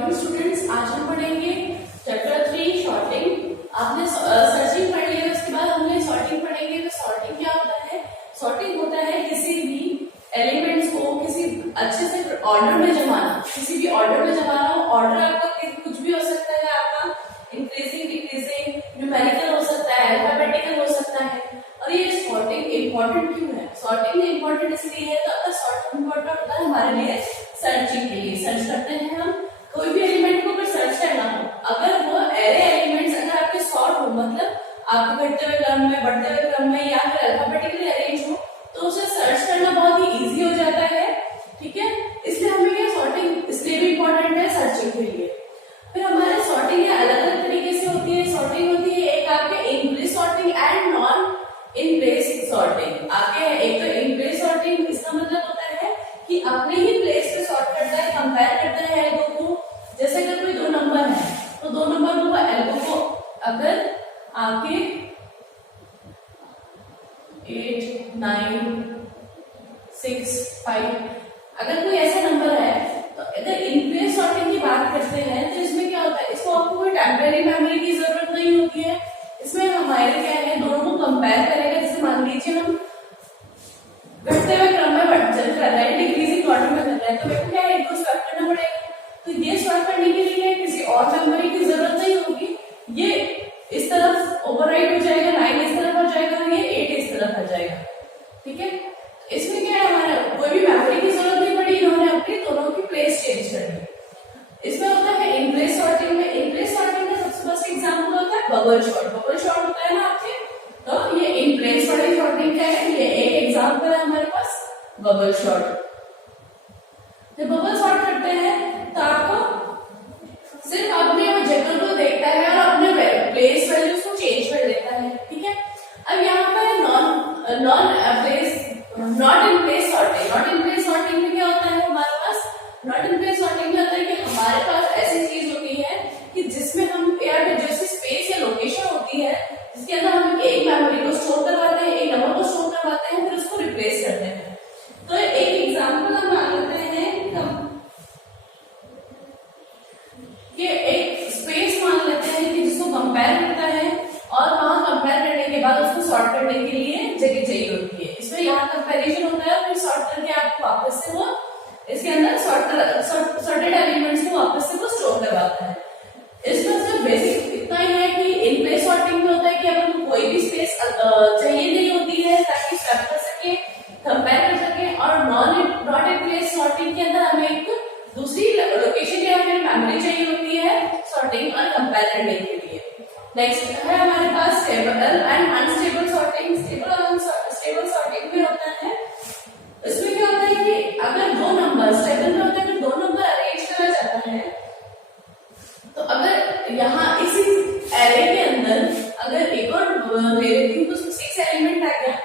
Students, आज हम पढ़ेंगे चैप्टर 3 सॉर्टिंग। आपने सर्चिंग पढ़ लिया, उसके बाद हमने सॉर्टिंग पढ़ेंगे। तो सॉर्टिंग क्या होता है? सॉर्टिंग होता है किसी भी एलिमेंट्स को किसी अच्छे से ऑर्डर में जमाना, किसी भी ऑर्डर में जमाना। ऑर्डर आपका कुछ भी हो सकता है, आपका इंक्रीजिंग, डिक्रीजिंग, न्यूमेरिकल हो सकता है, अल्फाबेटिकल हो सकता है। और ये सॉर्टिंग इम्पोर्टेंट क्यों है? सॉर्टिंग इम्पोर्टेंट इसलिए है, तो अगर सॉर्टिंग इम्पोर्टेंट होता है हमारे लिए सर्चिंग के लिए। सर्च करते हैं हम कोई भी एलिमेंट को, अगर सर्च करना हो, अगर वो एरे एलिमेंट्स अगर आपके सॉर्ट हो, मतलब आपके घटते हुए क्रम में, बढ़ते हुए क्रम में, या फिर अल्फाबेटिकली अरेंज हो, तो उसे सर्च करना बहुत ही इजी हो जाता है। ठीक है, इसलिए हमें क्या सॉर्टिंग इसलिए भी इम्पोर्टेंट है सर्चिंग के लिए। फिर हमारे सॉर्टिंग अलग अलग तरीके से होती है। सॉर्टिंग होती है एक आपके in place sorting and non in place sorting. आपके एक तो इन प्लेस सॉर्टिंग, इसका मतलब होता है कि अपने ही प्लेस पे सॉर्ट करता है, कंपेयर करता है एल्गो को। जैसे अगर कोई दो नंबर है तो दो नंबर को एल्गो को, अगर आपके 8, 9, 6, 5 अगर कोई ऐसा नंबर है, तो अगर इन प्लेस सॉर्टिंग की बात करते हैं तो इसमें क्या होता है, इसको आपको कोई टेम्परेरी मेमोरी की जरूरत नहीं होती है। इसमें हमारे क्या है, दोनों को कंपेयर करेगा। जैसे मान लीजिए हम घटते हुए क्रम में चल कर रहे हैं, डिक्रीजिंग ऑर्डर में कर रहे हैं, तो मेरे को क्या है, इनको स्वैप करना पड़ेगा। तो ये स्वैप करने के लिए किसी और मेमोरी की जरूरत नहीं होगी। ये इस तरफ ओवरराइट हो जाएगा, 9 इस तरफ हो जाएगा, ये 8 इस तरफ आ जाएगा। ठीक है, इसमें क्या है, हमारा कोई भी मेमोरी की जरूरत नहीं पड़ी, इन्होंने अपनी दोनों की प्लेस चेंज कर दी। इसमें होता है इन प्लेस सॉर्टिंग में। इन प्लेस सॉर्टिंग का सबसे बेस्ट एग्जांपल होता है बबल शॉर्ट। बबल शॉर्ट होता है ना आपके, तो ये इन प्लेस वाली सॉर्टिंग क्या है, ये एक एग्जांपल है हमारे पास बबल शॉर्ट। जब बबल सॉर्ट करते हैं तो आपको सिर्फ अपने जगह को देखता है और अपने प्लेस वैल्यूज को चेंज कर देता है। ठीक है, अब यहाँ पर not in place sorting. Not in place sorting में क्या होता है हमारे पास, नॉट इन प्लेस सॉर्टिंग में होता है कि हमारे पास ऐसी चीज होती है कि जिसमें हम जैसे स्पेस या लोकेशन होती है, जिसके अंदर हम एक मेमोरी को स्टोर करवाते हैं, एक नंबर को स्टोर करवाते हैं, फिर उसको रिप्लेस करते हैं। तो एक एग्जांपल हम मान लेते हैं कि एक स्पेस मान लेते हैं कि जिसको कंपेयर करता है, और वहां कंपेयर करने के बाद उसको सॉर्ट करने के लिए जगह चाहिए होती है। इसमें यहाँ कंपैरिजन होता है और फिर सॉर्ट करके आपको वापस से वो इसके अंदर सॉर्टेड एलिमेंट्स को वापस से वो स्टोर करवाता है। इसमें सिर्फ बेसिक इतना ही है कि इन प्लेस सॉर्टिंग में होता है कि अपन कोई भी स्पेस चाहिए नहीं होती है ताकि स्वैप कर सके, कंपेयर कर सके। और नॉट इन प्लेस सॉर्टिंग के अंदर हमें एक दूसरी लोकेशन या फिर मेमोरी चाहिए होती है सॉर्टिंग और कंपेयर करने के लिए। नेक्स्ट है हमारे पास stable and unstable sorting. Stable और अनस्टेबल सॉर्टिंग में होता है, इसमें क्या होता है कि अगर दो नंबर स्टेबल में होता है, अगर दो नंबर अरेंज करा जाता है, तो अगर यहाँ इसी एरे के अंदर अगर एक और ले लेती हूँ तो उसमें 6 एलिमेंट आ गया।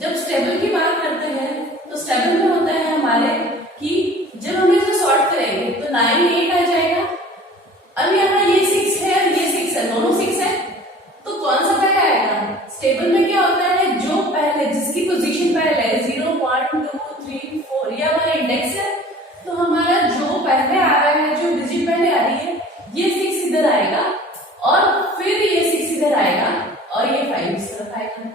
जब स्टेबल की बात करते हैं तो स्टेबल में होता है हमारे कि जब हम इसे सॉर्ट करेंगे तो 9, 8 आ जाएगा। अब यहाँ ये 6 है और ये 6 है, दोनों 6 है, तो कौन सा पहले आएगा? स्टेबल में क्या होता है, जो पहले जिसकी पोजीशन पहले है 0, 1, 2, 3, 4 ये हमारा इंडेक्स है, तो हमारा जो पहले आ रहा है, जो डिजिट पहले आ रही है, ये 6 इधर आएगा और फिर ये 6 इधर आएगा और ये 5 इस तरफ आएगा।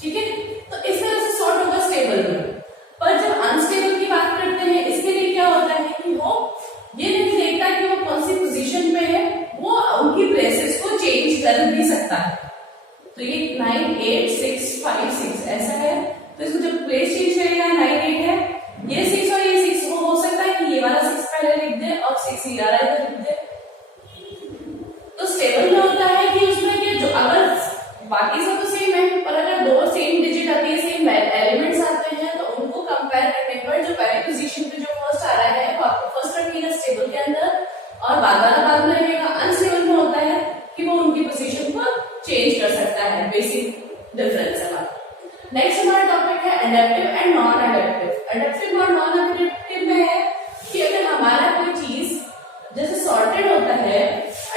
ठीक है, तो इस तरह से सॉर्ट होगा स्टेबल में। पर जब अनस्टेबल की बात करते हैं, इसके लिए क्या होता है कि वो ये नहीं देखता कि वो कौन सी पोजीशन पे है, वो उनकी प्लेसेस को चेंज कर भी सकता है। तो ये 9, 8, 6, 5, 6 ऐसा है, तो इसको जब प्लेस चेंज करेगा 9, 8 है, ये 6 और ये 6 वो हो सकता है कि ये वाला 6 पहले लिख दे और 6 ये वाला इधर लिख दे। तो स्टेबल में होता है कि उसमें कि जो अगर बाकी सब तो सेम है, पर अगर दो सेम डिजिट आती है, सेम एलिमेंट्स आते हैं, तो उनको कंपेयर करने पर जो पहली पोजीशन पे जो फर्स्ट आ रहा है वो आपको फर्स्ट रखेगा स्टेबल के अंदर, और बाद में रहेगा। अनस्टेबल में होता है कि वो उनकी पोजीशन को चेंज कर सकता है। बेसिक डिफरेंस है हमारा। नेक्स्ट हमारा टॉपिक है adaptive and non adaptive. Adaptive और नॉन एडेप्टिव में है कि अगर हमारा कोई चीज जैसे सॉर्टेड होता है,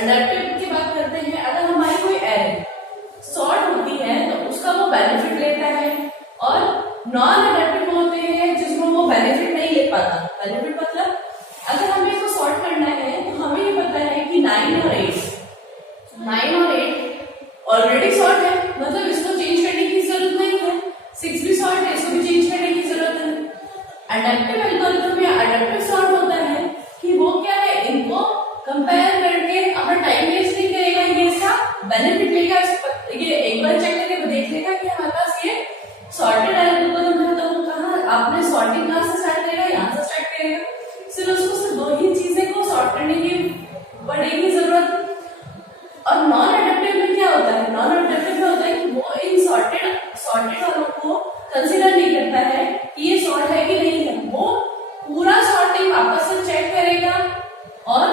एडेप्टिव की बात करते हैं, अगर हमारी कोई एरे सॉर्ट होती है तो उसका वो बेनिफिट लेता है, और नॉन एडेप्टिव होते हैं जिसमें वो बेनिफिट नहीं ले पाता। बेनिफिट मतलब अगर हमें इसको सॉर्ट करना है अडैप्टिव एल्गोरिथम या अडैप्टिव सॉर्ट होता है कि वो क्या है, इनको कंपेयर करके अपना टाइम वेस्ट नहीं करेगा, ये इसका बेनिफिट लेगा। ये एक बार चेक करके देख लेगा कि हमारे पास ये सॉर्टेड एल्गोरिथम है, तो वो कहाँ आपने सॉर्टिंग कहाँ से स्टार्ट करेगा, यहाँ से स्टार्ट करेगा। सिर्फ उसको सिर्फ दो ही चीजें को सॉर्ट करने की पड़ेगी जरूरत। और नॉन अडैप्टिव में क्या होता है, नॉन अडैप्टिव में होता है कि वो इन सॉर्टेड वालों को कंसीडर नहीं करता है कि ये सॉर्ट है कि नहीं है, वो पूरा सॉर्टिंग वापस से चेक करेगा और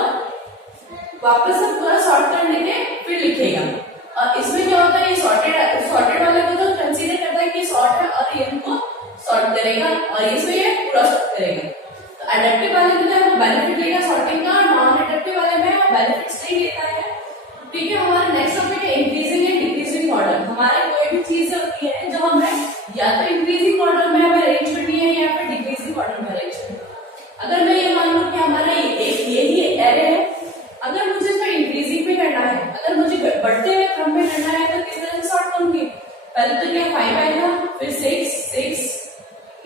वापस से पूरा सॉर्ट करने के फिर लिखेगा। और इसमें क्या होता है, ये सॉर्टेड वाले को तो कंसीडर करता है कि सॉर्ट है और ये इनको सॉर्ट करेगा और इसमें ये पूरा सॉर्ट करेगा। तो अडैप्टिव वाले में तो वो बेनिफिट लेगा सॉर्टिंग का, नॉन अडैप्टिव वाले में बेनिफिट्स नहीं लेता है। ठीक है, हमारा नेक्स्ट टॉपिक है इंक्रीजिंग एंड डिक्रीजिंग ऑर्डर। हमारे कोई भी चीज होती है जो हमें या तो इंक्रीजिंग ऑर्डर में हमें अरेंज करनी है या फिर डिक्रीजिंग ऑर्डर में अरेंज करनी है। अगर मैं ये मान लूं कि हमारा एक यही एरे है, अगर मुझे इसको इंक्रीजिंग में करना है, अगर मुझे बढ़ते हुए क्रम में करना है तो किस तरह से सॉर्ट करूंगी, पहले तो क्या 5 आएगा, फिर 6, 6,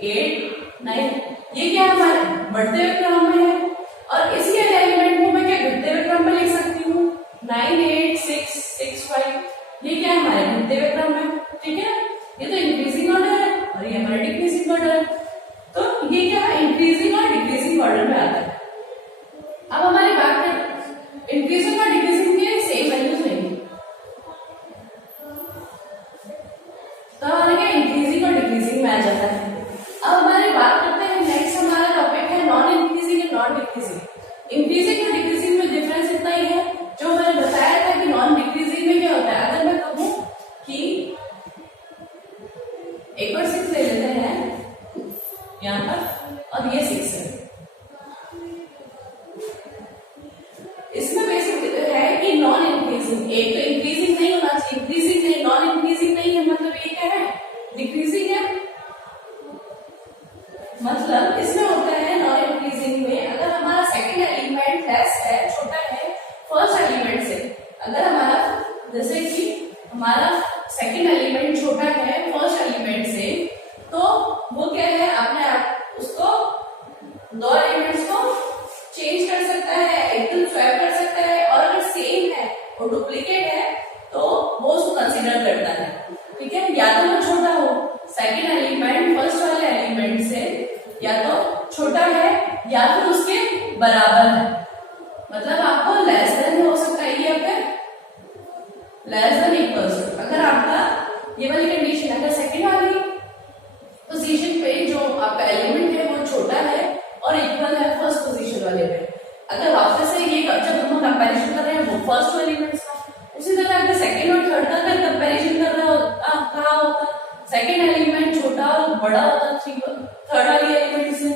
8, 9, ये क्या हमारे बढ़ते हुए क्रम में है। और इसी एलिमेंट को मैं क्या घटते हुए क्रम में लिख सकती हूँ, 9, 8, 6, 6, 5, ये क्या है हमारे घटते हुए क्रम में। ठीक है, ये तो इंक्रीजिंग ऑर्डर है और ये हमारा डिक्रीजिंग ऑर्डर है। तो ये क्या है, इंक्रीजिंग और डिक्रीजिंग ऑर्डर में आता है। अब हमारी बात है इंक्रीजिंग और डिक्रीजिंग के सेम वैल्यूज नहीं, तो हमारे क्या इंक्रीजिंग और डिक्रीजिंग में आ जाता है। अब हमारी बात करते हैं, नेक्स्ट हमारा टॉपिक है non increasing and non decreasing. Increasing और डिक्रीजिंग में डिफरेंस इतना ही है जो मैंने बताया था कि नॉन डिक्रीजिंग में क्या होता है। अगर मैं कहूं कि एक बार 6 ले लेते हैं यहाँ पर और ये 6 है, इसमें बेसिक है कि नॉन इंक्रीजिंग, एक तो इंक्रीजिंग नहीं होना चाहिए, इंक्रीजिंग नहीं, नॉन इंक्रीजिंग नहीं है, मतलब ये क्या है, डिक्रीजिंग है। मतलब इसमें होता है नॉन इंक्रीजिंग में अगर हमारा सेकंड एलिमेंट लेस है, छोटा है फर्स्ट एलिमेंट से, अगर हमारा जैसे कि हमारा सेकंड एलिमेंट छोटा है फर्स्ट एलिमेंट से, तो वो क्या है, अपने आप उसको दो एलिमेंट्स को चेंज कर सकता है, एकदम स्वैप कर सकता है। और अगर सेम है और डुप्लीकेट है तो वो उसको कंसीडर करता है। ठीक है, या तो वो छोटा हो, सेकंड एलिमेंट फर्स्ट वाले एलिमेंट से या तो छोटा है या फिर उसके बराबर है। मतलब आपको लेस देन हो सकता है, ये आपका लेस देन इक्वल्स। अगर आपका ये वाली कंडीशन, अगर सेकंड वाली पोजीशन पे जो आपका एलिमेंट है वो छोटा है और इक्वल है फर्स्ट पोजीशन वाले पे, अगर वापस से ये जब हम कंपैरिजन कर रहे हैं वो फर्स्ट एलिमेंट्स का, उसी तरह अगर सेकंड और थर्ड का अगर कंपैरिजन कर रहा होता, कहा होता सेकंड एलिमेंट छोटा और बड़ा होता थर्ड वाली एलिमेंट से,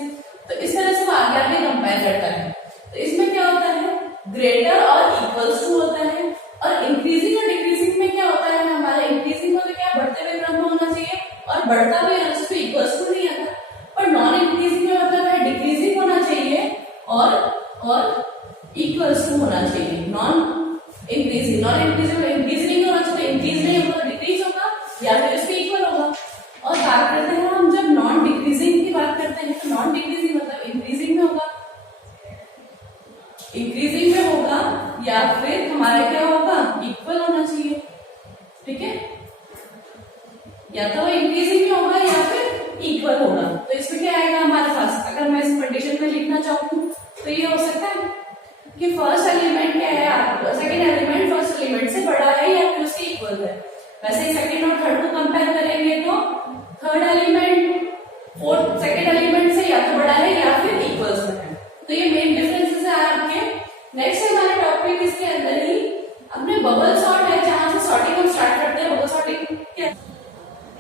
तो इस तरह से वो आगे आगे कंपेयर करता है। तो इसमें क्या होता है, ग्रेटर और इक्वल्स टू होता है। और इंक्रीजिंग और डिक्रीजिंग में क्या होता है, हमारा इंक्रीजिंग में तो क्या बढ़ते हुए क्रम में होना चाहिए और बढ़ता भी है, उसको इक्वल्स टू नहीं आता। पर नॉन इंक्रीजिंग में मतलब है डिक्रीजिंग होना चाहिए और इक्वल्स टू होना चाहिए। नॉन इंक्रीजिंग में इंक्रीज नहीं होना चाहिए, इंक्रीज नहीं होगा तो डिक्रीज होगा या फिर इसके इक्वल होगा। और बात करते हैं हम जब नॉन डिक्रीजिंग की बात करते हैं, तो नॉन डिक्रीजिंग मतलब इंक्रीजिंग में होगा, इंक्रीजिंग में होगा या फिर हमारा क्या होगा, इक्वल होना चाहिए। ठीक है, या तो इंक्रीजिंग में होगा या फिर इक्वल होगा। तो इसमें क्या आएगा हमारे पास, अगर मैं इस कंडीशन में लिखना चाहूँ तो ये हो सकता है कि फर्स्ट एलिमेंट क्या है, सेकंड एलिमेंट फर्स्ट एलिमेंट से बड़ा है या फिर उसके इक्वल है। वैसे सेकंड और थर्ड को कंपेयर करेंगे तो third element fourth second element से या तो बड़ा है या फिर इक्वल्स में है। तो ये मेन डिफरेंसेस है आपके। नेक्स्ट हमारे टॉपिक इसके अंदर ही अपने बबल सॉर्ट है, जहां से सॉर्टिंग हम स्टार्ट करते हैं। बबल सॉर्टिंग क्या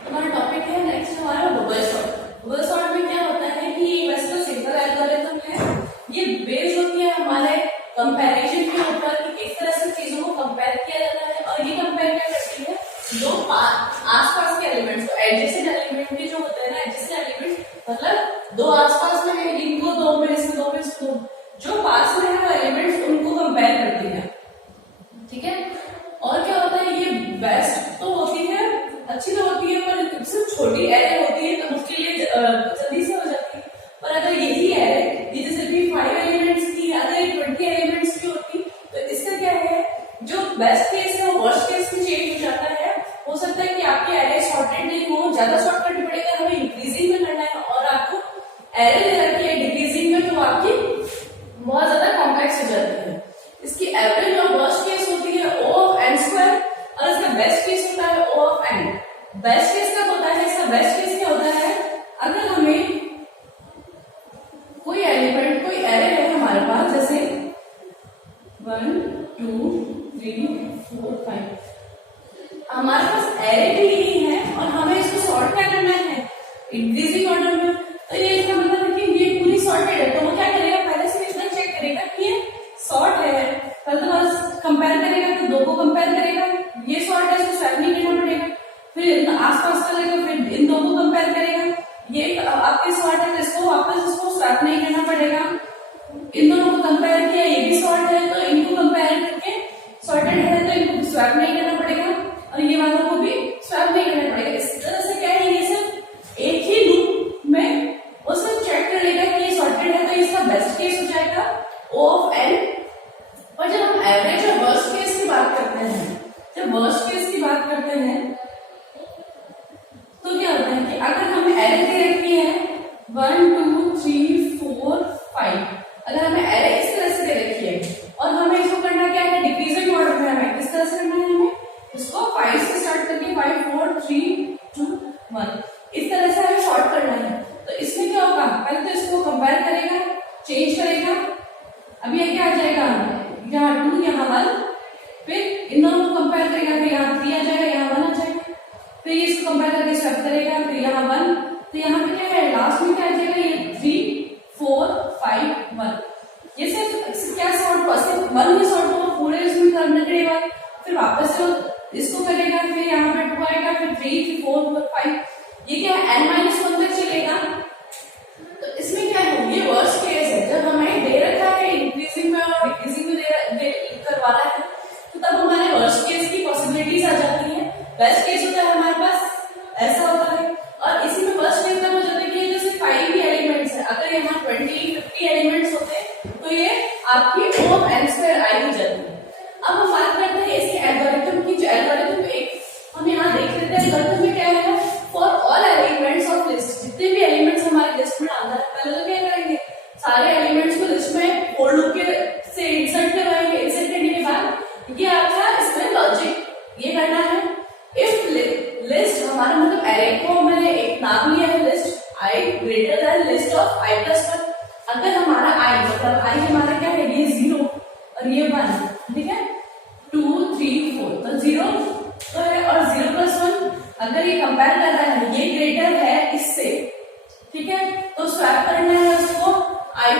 हमारा टॉपिक है, नेक्स्ट हमारा बबल सॉर्ट। बबल सॉर्ट में क्या होता है कि वैसे तो सिंपल एल्गोरिथम है, ये बेस्ड होती है हमारे कंपैरिजन के ऊपर कि किस तरह से चीजों को कंपेयर किया जाता है। और ये कंपेयर क्या करती है, दो आसपास के एलिमेंट्स को, एडजेसेंट एलिमेंट के जो होते हैं ना, एडजेसेंट एलिमेंट मतलब दो आसपास में है, इनको दो में से दो में से दो जो पास में है वो एलिमेंट्स, उनको कंपेयर करती है। ठीक है, और क्या होता है, ये बेस्ट तो होती है, अच्छी तो होती है, पर सिर्फ छोटी एरे होती है तो उसके लिए जल्दी से हो जाती है। पर एरे दे रखी है डिक्रीजिंग में, तो आपकी बहुत ज्यादा कॉम्प्लेक्स हो जाती है। इसकी एवरेज और वर्स्ट केस होती है O ऑफ n स्क्वायर, और इसका बेस्ट केस होता है O of n। Best case कब होता है? इसका बेस्ट केस क्या होता है? अगर हमें कोई एलिमेंट, कोई एरे है हमारे पास, जैसे 1 2 3 4 5, हमारे पास एरे भी यही है और हमें इसको सॉर्ट क्या करना है? इंक्रीजिंग ऑर्डर में। तो ये इसका मतलब है कि ये पूरी सॉर्टेड है, तो वो क्या करेगा? पहले से इतना चेक करेगा कि ये सॉर्ट है, पहले तो बस कंपेयर करेगा, तो दो को कंपेयर करेगा, ये सॉर्ट है, इसको स्वैप नहीं करना पड़ेगा, फिर आसपास करेगा, फिर इन दोनों को कंपेयर करेगा, ये आपके सॉर्ट है, तो इसको वापस इसको स्वैप नहीं करना पड़ेगा, इन दोनों को कंपेयर किया, ये भी सॉर्ट है, तो इनको कंपेयर करके सॉर्टेड है, तो इनको स्वैप नहीं करना पड़ेगा, और ये वालों को भी स्वैप नहीं करना पड़ेगा। इस तरह से क्या है, ये सिर्फ एक ही लूप में वो सिर्फ चेक कर लेगा कि ये सॉर्टेड है, तो इसका बेस्ट केस हो जाएगा O ऑफ n। और जब हम एवरेज और वर्स्ट केस की बात करते हैं, जब वर्स्ट केस की बात करते हैं तो क्या होता है कि अगर हमें एरे दे रखी है 1 2 3 4 5, अगर हमें एरे इस तरह से दे रखी है और हमें इसको करना क्या है? डिक्रीजिंग ऑर्डर में। हमें किस तरह से करना है? हमें इसको 5 से स्टार्ट करके 5 4 3 2 1 इस तरह से हमें शॉर्ट करना है। तो इसमें क्या होगा? पहले तो इसको कंपेयर करेगा, चेंज करेगा, अब ये क्या आ जाएगा? यहाँ 2 यहाँ 1, फिर इन दोनों को कंपेयर करेगा, फिर यहाँ 3 आ जाएगा, यहाँ 1 आ जाएगा, फिर इसको कंपेयर करके स्वैप करेगा, फिर यहाँ 1, तो यहाँ पे क्या है? लास्ट में क्या आ जाएगा? ये 3 4 5 1। ये सिर्फ क्या सॉर्ट हुआ? सिर्फ 1 में सॉर्ट हुआ, पूरे इसमें करने के बाद फिर वापस से इसको करेगा, फिर यहाँ पे 2 आएगा, फिर 3 फिर 4 5, ये क्या है? n-1 तक चलेगा। तो इसमें क्या है? ये वर्स्ट केस है, जब हमें दे रखा है इंक्रीजिंग में और डिक्रीजिंग में करवाना है, तो तब हमारे वर्स्ट केस की पॉसिबिलिटीज आ जाती है। बेस्ट केस होता है हमारे पास ऐसा होता है, और इसी में वर्स्ट केस तब हो जाता है कि जैसे 5 एलिमेंट्स है, अगर यहाँ 20-50 एलिमेंट्स होते तो ये आपकी O ऑफ n स्क्वायर आई हो जाती है। अब हम बात करते हैं इसके एल्गोरिथम की। जो एल्गोरिथम एक हम यहाँ देख लेते हैं, एल्गोरिथम में क्या है? For all elements of list, जितने भी एलिमेंट्स हमारे लिस्ट में आना है, पहले तो क्या करेंगे? सारे एलिमेंट्स को लिस्ट में फोर लूप के से इंसर्ट करवाएंगे। इंसर्ट करने के बाद ये आपका इसमें लॉजिक ये करना है, इफ लिस्ट हमारा मतलब एरे को मैंने एक नाम लिया है list, i greater than list of i plus 1। अगर हमारा i मतलब i हमारा क्या है? ये 0 और ये 1, ठीक है, 2 3 4, तो 0 तो है और 0 प्लस 1 अगर ये कंपेयर कर रहा है, ये ग्रेटर है इससे, ठीक है, तो स्वैप करना है उसको i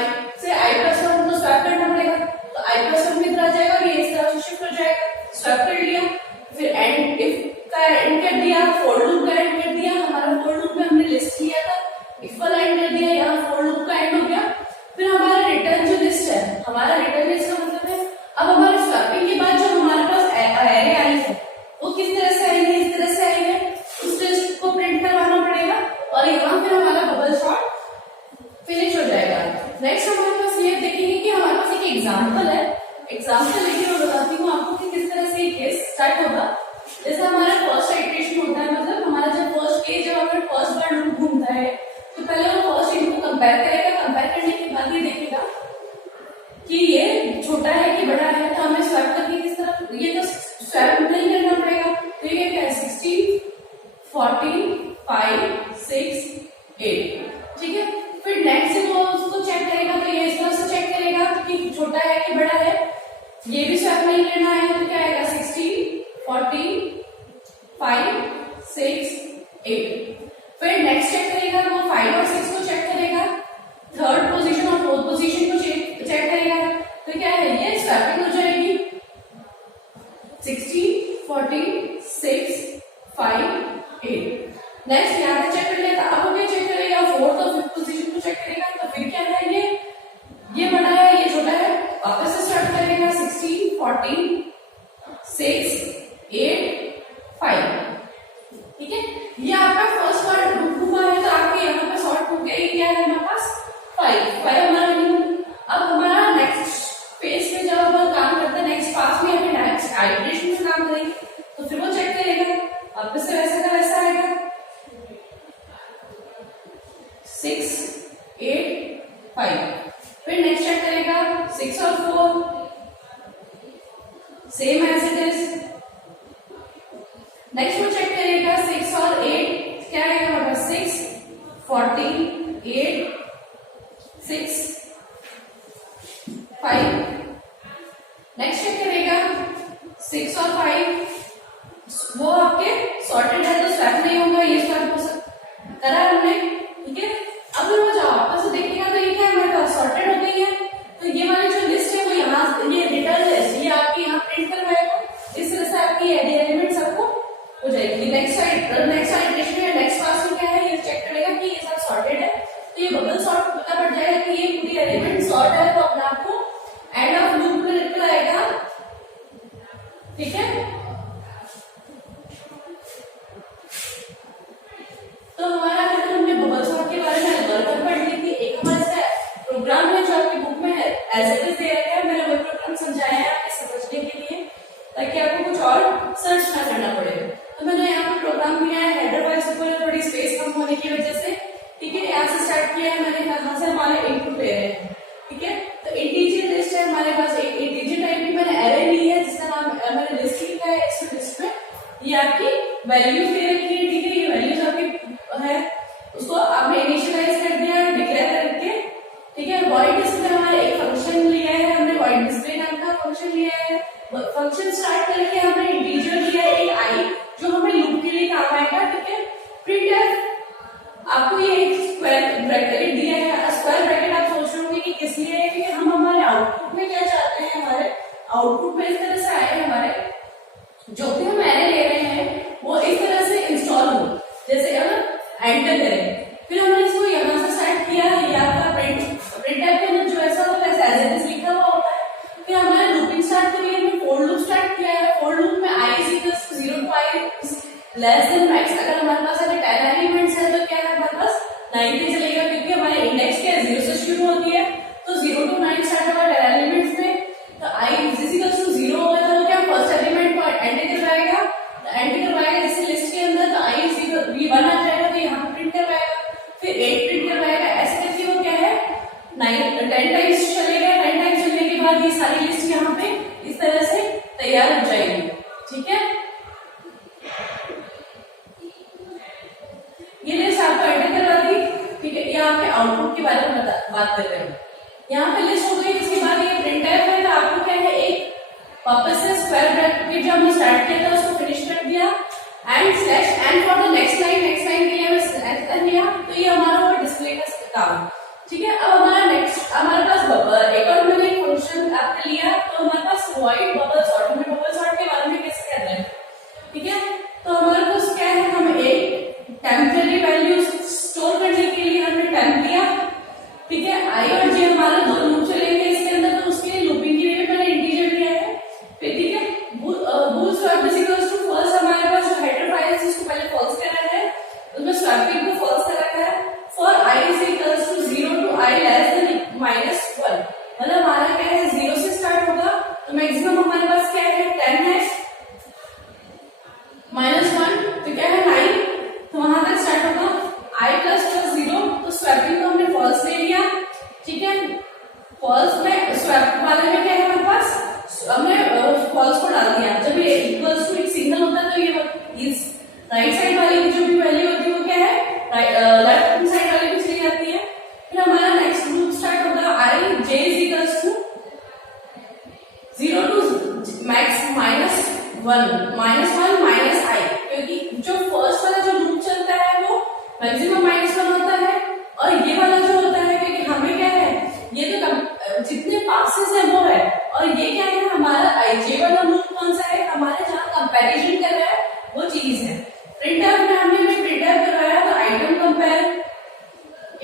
से i प्लस 1, तो स्वैप करना पड़ेगा, तो i प्लस 1 किधर आ जाएगा? ये इस तरह से शिफ्ट हो जाएगा। स्वैप कर लिया, फिर एंड इफ का एंड कर दिया, फॉर लूप का एंड कर दिया, हमारा फॉर लूप में हमने लिस्ट लिया था, इफ वाला एंड कर दिया, यहाँ फॉर लूप का एंड हो गया। फिर हमारा रिटर्न जो लिस्ट है, हमारा रिटर्न लिस्ट का मतलब है अब हमारे स्वैपिंग के बाद जो हमारे पास एरे आई है वो किस तरह से आई है? इस तरह से आई है, उस लिस्ट को प्रिंट करवाना पड़ेगा और यहाँ फिर हमारा बबल सॉर्ट फिनिश हो जाएगा। नेक्स्ट हमारे पास ये देखेंगे कि हमारे पास एक एग्जाम्पल है, एग्जाम्पल लेके मैं बताती हूँ आपको कि किस तरह से केस स्टार्ट होगा। जैसे हमारा फर्स्ट इटरेशन होता है, मतलब हमारा जब फर्स्ट केस जब हमारा फर्स्ट बार लूप घूमता है, तो पहले वो फर्स्ट इनको कंपेयर करेगा, कंपेयर करने के बाद ये देखेगा कि ये छोटा है कि बड़ा है, तो हमें स्वैप करके किस तरह, ये तो स्वैप नहीं करना पड़ेगा, तो ये क्या है? 16 14 5 6 8, ठीक है। फिर नेक्स्ट से वो उसको चेक करेगा, तो ये इस तरह से चेक करेगा कि छोटा है कि बड़ा है, ये भी स्वैप नहीं करना है, तो क्या आएगा? 16 14 5 6 8। फिर नेक्स्ट चेक करेगा, वो 5 और 6 को चेक करेगा, थर्ड पोजीशन और फोर्थ पोजीशन को चेक करेगा, तो क्या है? ये स्वैपिंग हो जाएगी 16 14 6 5 8। नेक्स्ट यहाँ पे चेक कर लेगा, अब क्या चेक करेगा? फोर्थ और फिफ्थ पोजीशन को चेक करेगा, तो फिर क्या है? ये बड़ा है, ये छोटा है, वापस से स्टार्ट करेगा 16 14 6 8 5, ठीक है। ये आपका 8 5। फिर नेक्स्ट चेक करेगा 6 और 4 same as it is. Next वो चेक करेगा 6 और 8 क्या आएगा हमारे पास 6 14 8 6 5। नेक्स्ट चेक करेगा 6 और 5 वो आपके सॉर्टेड है तो स्वैप नहीं होगा, ये स्वैप हो सकता करा हमने, ठीक है। अब वो जाओ आपस में देखिएगा तो ये क्या हमारे पास सॉर्टेड हो गई है, तो ये वाली जो लिस्ट है वो यहाँ ये रिटर्न लिस्ट ये आपकी यहाँ प्रिंट करवाएगा, इस तरह से आपकी एलिमेंट सबको हो जाएगी। नेक्स्ट इटरेशन में नेक्स्ट पास में क्या है ये चेक करेगा कि ये सब सॉर्टेड है, तो ये बबल सॉर्ट पता पड़ जाएगा कि ये पूरी एलिमेंट सॉर्ट है, तो अपने आप को एंड ऑफ लूप में निकल आएगा, ठीक है। तो हमारा अगर हमने बबल सॉर्ट के बारे में एल्गोरिथम पढ़ ली थी, एक हमारा प्रोग्राम है जो आपकी बुक में है एज इट इज दे रखा है, मैंने वो प्रोग्राम समझाया है आपके समझने के लिए ताकि आपको कुछ और सर्च ना करना पड़े। तो मैंने यहाँ पे प्रोग्राम किया है हेडर वाइज ऊपर थोड़ी स्पेस कम होने की वजह से, ठीक है। यहाँ से स्टार्ट किया है मैंने, कहाँ से हमारे इनपुट ले रहे हैं, ठीक है। तो इंटीजर लिस्ट है हमारे पास, एक इंटीजर टाइप की मैंने एरे ली है जिसका नाम मैंने लिस्ट लिखा है, इस लिस्ट में ये आपकी वैल्यूज दे रखी है, ठीक है। ये वैल्यूज आपकी है उसको आपने इनिशियलाइज कर दिया डिक्लेयर करके, ठीक है। वॉइड डिस्प्ले हमारे एक फंक्शन लिया है हमने, वॉइड डिस्प्ले नाम का फंक्शन लिया है। फंक्शन स्टार्ट करके हमने इंटीजर लिया है एक आई जो हमें लूप के लिए काम आएगा, ठीक है। प्रिंटफ आपको ये एक स्क्वायर ब्रैकेट दिया है, स्क्वायर ब्रैकेट आप सोच रहे होंगे कि किस लिए है, कि हम हमारे आउटपुट में क्या चाहते हैं, हमारे आउटपुट में इस तरह से आए हमारे जो भी हम एरे ले रहे हैं वो इस तरह से इंस्टॉल हो, जैसे अगर एंटर करें फिर हमने इसको यहाँ से स्टार्ट किया, ये आपका प्रिंटफ के अंदर जो ऐसा होता है एज इट इज लिखा हुआ होता है। फिर हमारे लूपिंग स्टार्ट करी है, फॉर लूप स्टार्ट किया है, फॉर लूप में i is equals to 0 to i less then max, अगर हमारे पास अगर 10 एलिमेंट्स है तो क्या है हमारे पास 90 चलेगा, क्योंकि हमारे इंडेक्स क्या है 0 से शुरू होती है, तो 0 to 9 स्टार्ट होगा 10 एलिमेंट्स में, तो i is equals to 0 होगा तो वो क्या फर्स्ट एलिमेंट को एंटर करवाएगा, एंटर करवाएगा जैसे लिस्ट के अंदर, तो i is equal v1 आ जाएगा तो यहाँ पे प्रिंट करवाएगा, फिर 8 प्रिंट करवाएगा, ऐसे करके वो क्या है 10 टाइम्स चलेगा, 10 टाइम्स चलने के बाद ये सारी लिस्ट यहाँ पे इस तरह से तैयार हो जाएगी, ठीक है। ये लिस्ट आपको एंटर करवा दी, ठीक है। ये आपके आउटपुट के बारे में बात कर रहे हैं, यहाँ पे लिस्ट हो गई। इसके बाद ये प्रिंटफ है, तो आपको क्या है एक वापस से स्क्वायर ब्रैकेट जो हमने स्टार्ट किया था उसको फिनिश कर दिया, and slash and for the next line के लिए मैंने कर दिया, तो ये हमारा वो डिस्प्ले का काम, ठीक है। अब हमारे पास एक और मैंने एक फंक्शन आपने लिया, तो हमारे पास वॉइड बबल सॉर्ट, हमने बबल सॉर्ट के बारे में कैसे कर रहे हैं, ठीक है। तो हमारे पास क्या है, हम एक टेम्परेरी वैल्यू स्टोर करने के लिए हमने टेम्प लिया, ठीक है। आई और जे हमारे दो लूप चलेंगे इसके अंदर, तो उसके लिए लूपिंग के लिए मैंने इंटीजर लिया है, फिर ठीक है। Bool swap is equals to false, हमारे पास जो हेडर फाइल है उसको पहले फॉल्स करा है, उसमें स्वैपिंग को फॉल्स कर रखा है। For i is equals to 0 to i less than -1, मतलब हमारा क्या है 0 से स्टार्ट होगा, तो मैक्सिमम हमारे पास क्या है 10 है, -1 तो क्या है 9, तो वहां तक स्टार्ट होगा i प्लस 0, तो स्वैपिंग को हमने फॉल्स ले लिया, ठीक है। फॉल्स में स्वैप वाले में क्या है हमारे पास, हमने फॉल्स को डाल दिया, जब ये इक्वल्स टू एक सिग्नल होता है तो ये इस राइट साइड वाली जो भी वैल्यू होती है वो क्या है लेफ्ट साइड वाली भी चली जाती है। फिर हमारा नेक्स्ट लूप स्टार्ट होगा i j is equals to 0 to max -1 minus i, क्योंकि जो फर्स्ट वाला जो लूप चलता है वो मैक्सिमम -1 होता है, और ये वाला जो होता है क्योंकि हमें क्या है ये तो जितने पासेस है वो है, और ये क्या है हमारा ij वाला लूप कौन सा है, हमारे जहाँ कंपैरिजन कर रहा है वो चीज है। प्रिंटफ में हमने प्रिंटफ करवाया तो आइटम कंपेयर,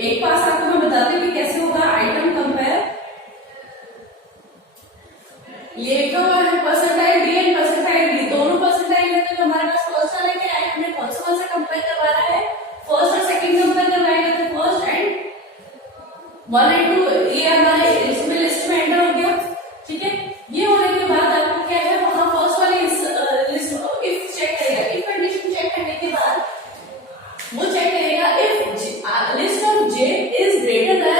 एक पास आपको मैं बताती हूँ कि कैसे होगा आइटम कंपेयर। ये लिखा हुआ है percentile D and percentile D, दोनों परसेंटाइल है, तो हमारे पास फर्स्ट वाले के आए, हमने कौन सा कंपेयर करवाना है, फर्स्ट और सेकंड कंपेयर करवाएगा, तो फर्स्ट एंड 1 and 2 ये हमारे इसमें लिस्ट में एंटर हो गया, ठीक है। ये होने के बाद आपको क्या है वहां फर्स्ट वाली लिस्ट इफ चेक करेगा, इफ कंडीशन चेक करने के बाद वो चेक करेगा if list of j is greater than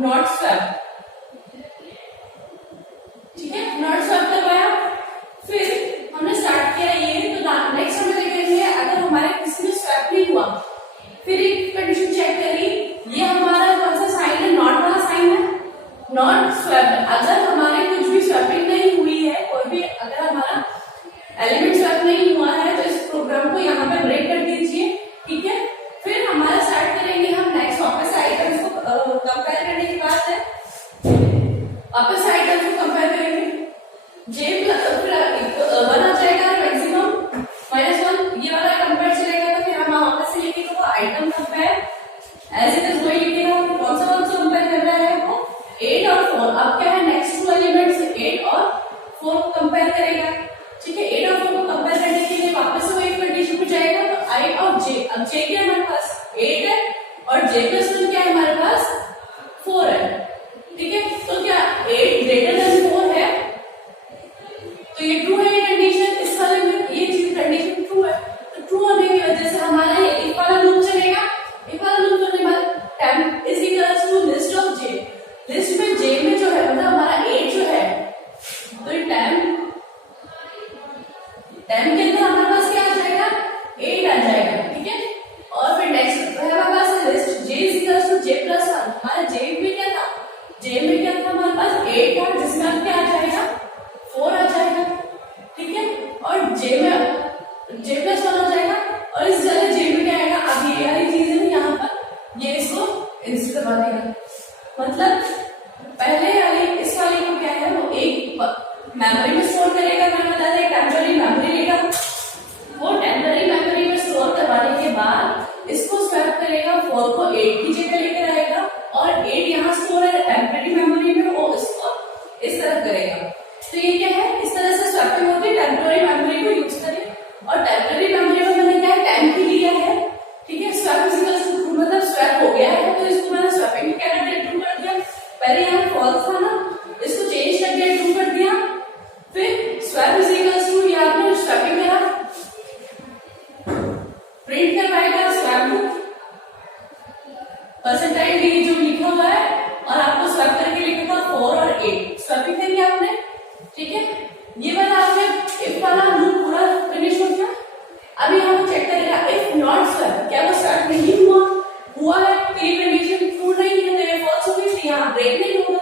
not swap, ठीक है, नॉट स्वैप करवाया। फिर हमने स्टार्ट किया ये, तो नेक्स्ट हमें देखेंगे अगर हमारे किसी में स्वैप नहीं हुआ, फिर एक कंडीशन चेक करी, ये हमारा कौन सा साइन है, नॉट वाला साइन है, नॉट स्वैप। अगर हमारे कुछ भी स्वैपिंग नहीं हुई है, कोई भी अगर हमारा एलिमेंट स्वैप नहीं हुआ है, तो इस प्रोग्राम को यहाँ पे ब्रेक कर दीजिए, ठीक है। फिर हमारा स्टार्ट करेंगे हम नेक्स्ट वापस आइटम्स को कंपेयर करने की बात है, वापस आइटम्स को कंपेयर करेंगे, जे वन आ जाएगा मैक्सिमम -1, ये वाला कंपेयर चलेगा, तो फिर हम वापस से लिखेंगे वो item compare as it is वही लिखेगा। कौन सा कंपेयर कर रहा है वो 8 और 4, अब क्या है नेक्स्ट 2 एलिमेंट्स 8 और 4 को कंपेयर करेगा, ठीक है। 8 और 4 को कंपेयर करने के लिए वापस से वही कंडीशन पे जाएगा, तो आई और जे, अब जे क्या हमारे पास 8 है और जे प्लस 1 क्या है हमारे पास 4 है, ठीक है। तो क्या 8 ग्रेटर देन 4 है, तो ये ट्रू है ये कंडीशन, इस वाले में ये चीज कंडीशन ट्रू है, तो ट्रू होने की वजह से हमारा ये इफ वाला लूप चलेगा। इफ वाला लूप चलने के बाद temp is equals to list of J, list में जे में जो है मतलब हमारा 8 जो है, तो ये temp के अंदर हमारे पास क्या आ जाएगा 8 आ जाएगा, ठीक है। और फिर नेक्स्ट हमारे पास list j is equals to j plus 1, हमारा j में क्या था, j में क्या था हमारे पास 8 था, जिसमें अब क्या आ जाएगा 4 आ जाएगा, ठीक है। और j में j प्लस 1 आ जाएगा, और इस जगह j में क्या आएगा, अब ये वाली चीज है यहाँ पर ये इसको इंस्टेंट करवा देगा, मतलब पहले वाली इस वाली को क्या है वो एक मेमोरी में स्टोर करेगा, मैंने बताया था टेम्पररी मेमोरी लेगा, वो टेम्पररी मेमोरी में स्टोर करवाने के बाद इसको स्वैप करेगा, 4 को 8 की जगह लेकर आएगा, और 8 यहाँ स्टोर है टेम्पररी मेमोरी में, वो इसको इस तरह करेगा। तो ये क्या है, इस तरह से स्वैपिंग होती है, टेम्पररी मेमोरी को यूज करें। और टेम्पररी मेमोरी में मैंने क्या टाइम की लिया है, ठीक है, स्वैप मतलब स्वैप हो गया है, तो इसको मैंने स्वैपिंग क्या कर दिया, ट्रू कर दिया। पहले यहाँ फॉल्स था ना, इसको चेंज कर दिया, ट्रू कर दिया। फिर स्वैप इज इक्वल्स टू, ये आपने स्वैपिंग करा, प्रिंट करवाएगा स्वैप परसेंटाइल डी जो लिखा हुआ है, और आपको स्वैप करके लिखा था 4 और 8, स्वैपिंग करी आपने, ठीक है। ये वाला आपने इफ वाला लूप पूरा फिनिश हो गया। अभी हम चेक करेगा इफ नॉट स्वैप, क्या वो स्वैप नहीं हुआ है, तो ये कंडीशन ट्रू नहीं है, तो ये फॉल्स होगी, तो यहाँ ब्रेक नहीं होगा।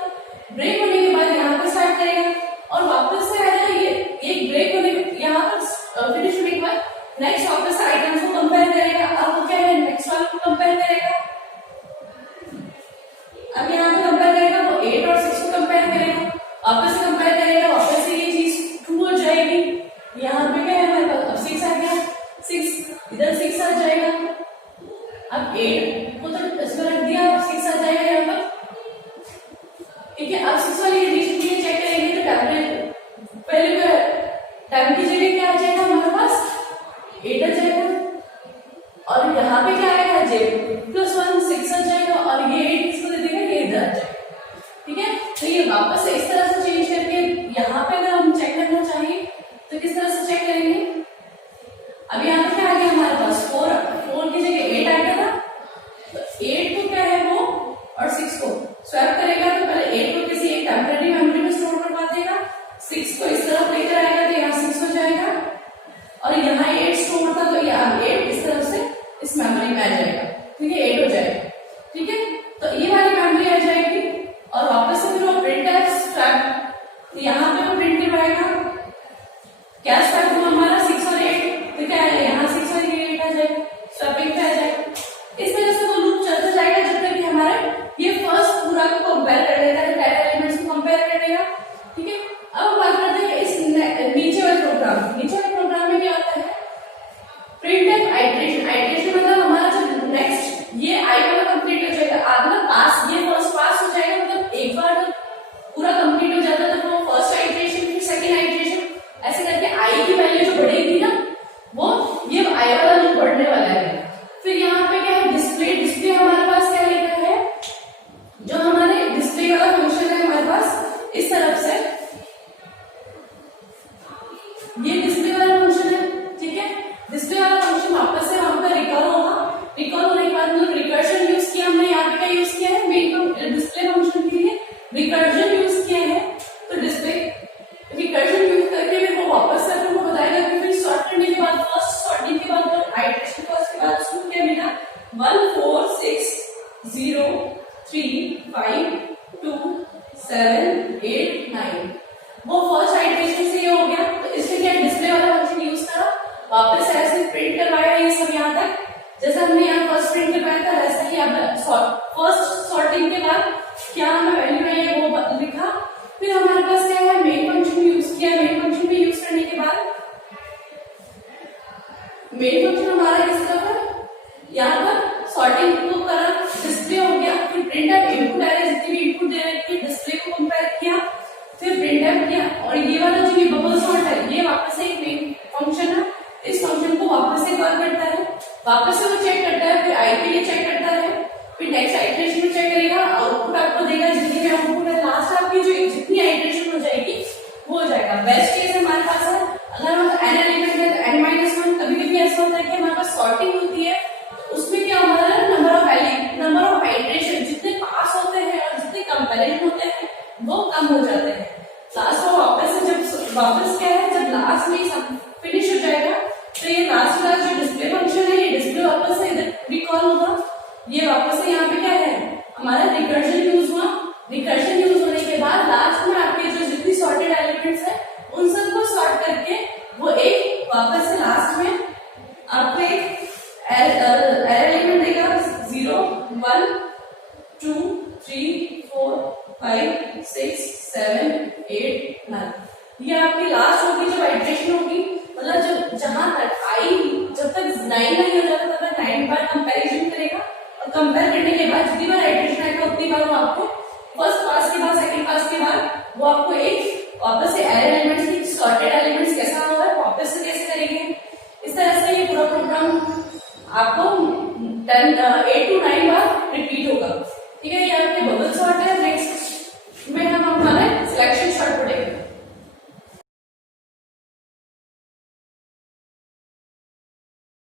ब्रेक होने के बाद यहाँ पर स्टार्ट करेगा और वापस से आएगा, ये एक ब्रेक होने यहाँ पर फिनिश होने के बाद नेक्स्ट वापस आइटम्स को कंपेयर करेगा। अब क्या है नेक्स्ट वाले को कंपेयर करेगा, अब यहाँ पे कंपेयर करेगा, वो 8 और 6 को कंपेयर करेगा, वापस कंपेयर करेगा, वापस से ये चीज ट्रू हो जाएगी। यहाँ पे क्या है हमारे पास, अब 6 आ गया, 6 इधर 6 आ जाएगा, अब 8 को तो इसमें रख दिया, 6 आ जाएगा यहाँ पर, ठीक है। अब 6 वाली कंडीशन के लिए चेक करेंगे, तो पहले टाइम की जगह क्या आ जाएगा हमारे पास 8 आ जाएगा, और यहाँ पे क्या आएगा j प्लस 1 6 आ जाएगा, और ये 8 किसको दे देगा, ये इधर आ जाएगा, ठीक है। तो 3 5 2 7 8 9। वो फर्स्ट आइटरेशन से ये हो गया, तो इसमें क्या डिस्प्ले वाला फंक्शन यूज करा, वापस ऐसे प्रिंट करवाया ये सब यहाँ तक, जैसा हमने यहाँ फर्स्ट प्रिंट करवाया था वैसा ही फर्स्ट सॉर्टिंग के बाद क्या हमें वैल्यू है वो लिखा। फिर हमारे पास क्या है, मेन फंक्शन यूज किया। मेन फंक्शन में यूज करने के बाद मेन फंक्शन हमारा किस तरफ है, यहाँ पर सॉर्टिंग को करा, डिस्प्ले हो गया, फिर प्रिंटफ इनपुट एरे जितनी भी इनपुट दे रखी है डिस्प्ले को कंपेयर किया, फिर प्रिंटफ किया, और ये वाला जो ये बबल सॉर्ट है ये वापस से एक मेन फंक्शन है, इस फंक्शन को वापस से कॉल करता है, वापस से वो चेक करता है, फिर आई के लिए चेक करता है, फिर नेक्स्ट आइटरेशन में चेक करेगा, आउटपुट आपको देगा जितनी भी आउटपुट है, लास्ट आपकी जो जितनी आइटरेशन हो जाएगी वो हो जाएगा। बेस्ट केस हमारे पास है, अगर हम n एलिमेंट है तो n-1, कभी कभी ऐसा होता है कि हमारे पास सॉर्टिंग होती है, उसमें क्या हमारा नंबर ऑफ आइटरेशन जितने पास होते हैं और जितने कंपैरिजन होते हैं वो कम हो जाते हैं। लास्ट में वापस से जब वापस क्या है, जब लास्ट में सब फिनिश हो जाएगा तो ये लास्ट का जो डिस्प्ले फंक्शन है ये डिस्प्ले वापस से इधर रिकॉल होगा, ये वापस से यहाँ पे क्या है हमारा रिकर्जन यूज हुआ। रिकर्जन यूज होने के बाद लास्ट में आपके जो जितनी सॉर्टेड एलिमेंट्स है उन सबको सॉर्ट करके वो एक वापस से लास्ट में आपको एक एलिमेंट देगा 0 1 2 3 4 5 6 7 8 9। ये आपकी लास्ट होगी जब आइटरेशन होगी, मतलब जब जहां तक आई जब तक 9 नहीं हो जाता तब तक 9 बार कंपैरिजन करेगा, और कंपेयर करने के बाद जितनी बार आइटरेशन आएगा उतनी बार वो आपको फर्स्ट पास के बाद सेकंड पास के बाद वो आपको एक वापस से एरे एलिमेंट्स की सॉर्टेड एलिमेंट्स कैसा होगा वापस से कैसे करेंगे। इस तरह से ये पूरा प्रोग्राम आपको 8 to 9 बार रिपीट होगा।